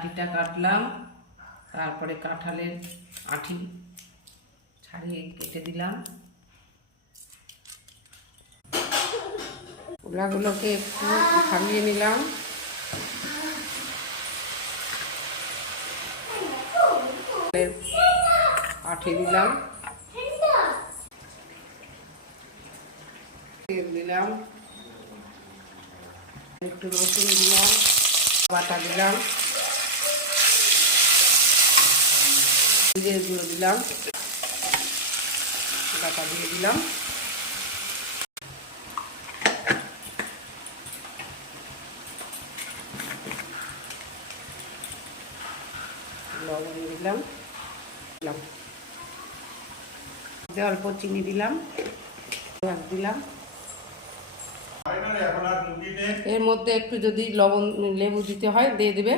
আটিটা কাটলাম, তারপরে কাঁঠালের আঁটি ছাড়িয়ে কেটে দিলাম। ওলাগুলোকে একটু থামিয়ে নিলাম। আঁটি দিলাম, তেল দিলাম, একটু রসুন দিলাম, বাটা দিলাম, জিরে গুঁড়ো দিলাম, বাটা দিয়ে দিলাম, লবণ দিলাম, অল্প চিনি দিলাম, দিলাম। এর মধ্যে একটু যদি লেবু দিতে হয় দিয়ে দেবে।